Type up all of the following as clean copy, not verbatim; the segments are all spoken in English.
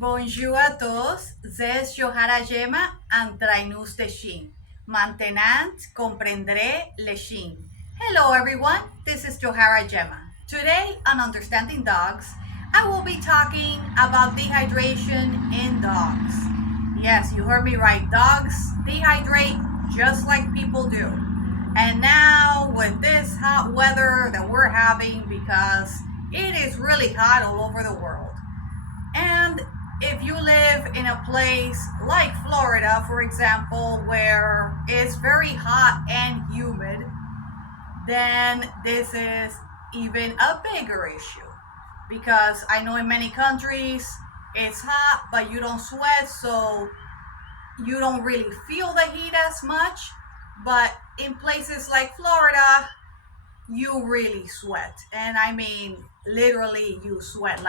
Bonjour à tous, c'est Johara Gemma, Entraineuse de chien. Maintenant, comprendre le chien. Hello everyone, this is Johara Gemma. Today on Understanding Dogs, I will be talking about dehydration in dogs. Yes, you heard me right, dogs dehydrate just like people do. And now with this hot weather that we're having, because it is really hot all over the world. And if you live in a place like Florida, for example, where it's very hot and humid, then this is even a bigger issue. Because I know in many countries it's hot, but you don't sweat, so you don't really feel the heat as much. But in places like Florida, you really sweat. And I mean, literally, you sweat.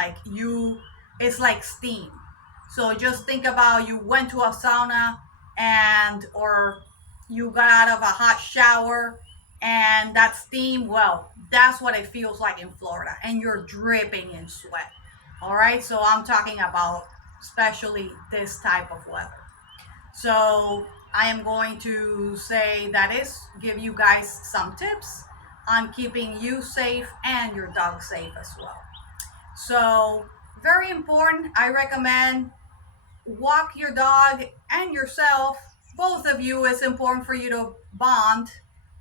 It's like steam. So just think about you went to a sauna or you got out of a hot shower and that steam, well, that's what it feels like in Florida. And you're dripping in sweat. All right. So I'm talking about especially this type of weather. So I am going to say that is give you guys some tips on keeping you safe and your dog safe as well. So very important, I recommend walk your dog and yourself. Both of you, it's important for you to bond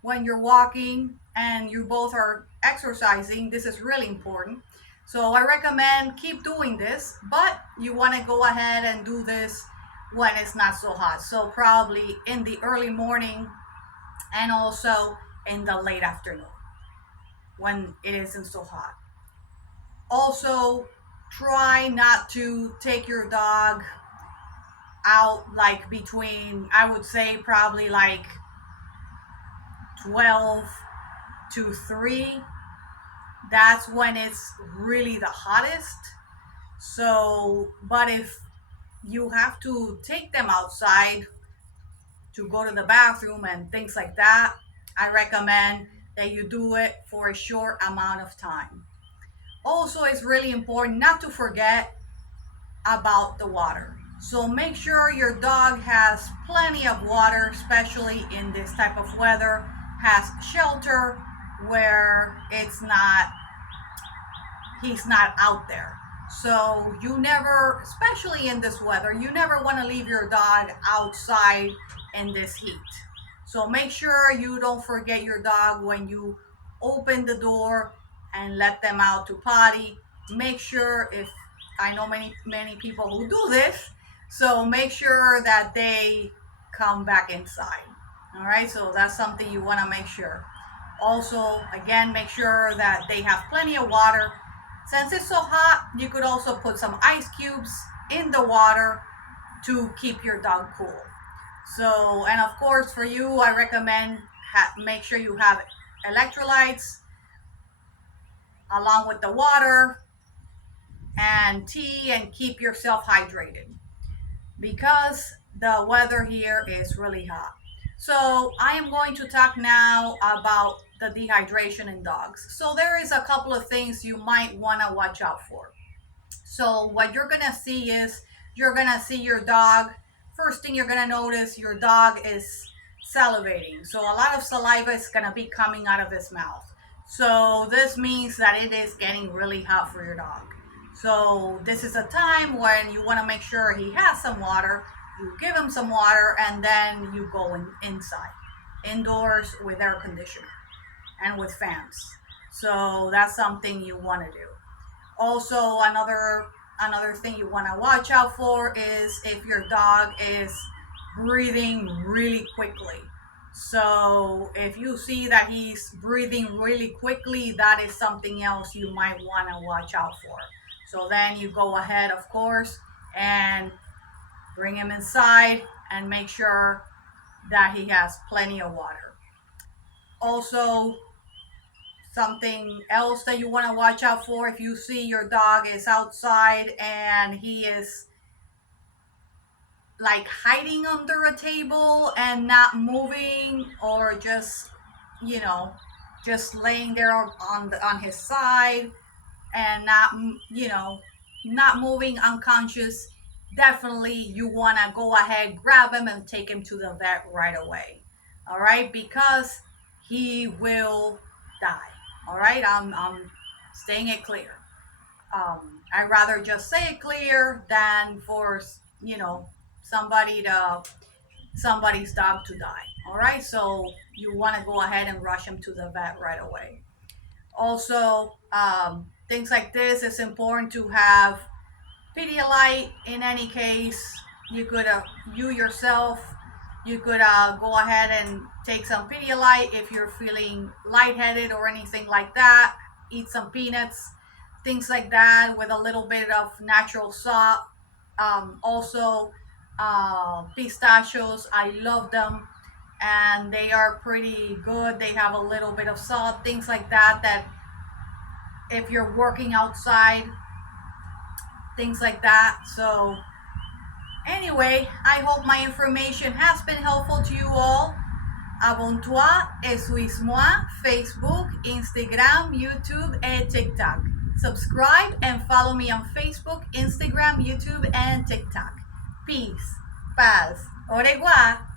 when you're walking and you both are exercising. This is really important. So I recommend keep doing this, but you want to go ahead and do this when it's not so hot. So probably in the early morning and also in the late afternoon when it isn't so hot. Also, try not to take your dog out like between, I would say, probably like 12 to 3. That's when it's really the hottest. So, but if you have to take them outside to go to the bathroom and things like that, I recommend that you do it for a short amount of time. Also, it's really important not to forget about the water. So make sure your dog has plenty of water, especially in this type of weather, has shelter where he's not out there. So you never, especially in this weather, you never want to leave your dog outside in this heat. So make sure you don't forget your dog when you open the door and let them out to potty. Make sure, if I know many people who do this, so make sure that they come back inside. All right, so that's something you want to make sure. Also, again, make sure that they have plenty of water. Since it's so hot, you could also put some ice cubes in the water to keep your dog cool. So, and of course, for you, I recommend make sure you have electrolytes along with the water and tea, and keep yourself hydrated because the weather here is really hot. So I am going to talk now about the dehydration in dogs. So there is a couple of things you might want to watch out for. So what you're going to see is you're going to see your dog. First thing you're going to notice, your dog is salivating. So a lot of saliva is going to be coming out of his mouth. So this means that it is getting really hot for your dog. So this is a time when you want to make sure he has some water. You give him some water and then you go inside, indoors with air conditioner and with fans. So that's something you want to do. Also, another thing you want to watch out for is if your dog is breathing really quickly. So if you see that he's breathing really quickly, that is something else you might want to watch out for. So then you go ahead, of course, and bring him inside and make sure that he has plenty of water. Also, something else that you want to watch out for, if you see your dog is outside and he is like hiding under a table and not moving, or just laying there on his side and not moving, unconscious, definitely you want to go ahead, grab him, and take him to the vet right away. All right, because he will die. All right, I'm staying it clear. I'd rather just say it clear than for somebody to somebody's dog to die. All right, so you want to go ahead and rush him to the vet right away. Also, things like this, it's important to have Pedialyte. In any case, you could you yourself, you could go ahead and take some Pedialyte if you're feeling lightheaded or anything like that. Eat some peanuts, things like that, with a little bit of natural salt. Also, pistachios, I love them, and they are pretty good. They have a little bit of salt, things like that. That if you're working outside, things like that. So anyway, I hope my information has been helpful to you all. Abonne-toi et suis-moi, Facebook, Instagram, YouTube, and TikTok. Subscribe and follow me on Facebook, Instagram, YouTube, and TikTok. Peace, paz, au revoir.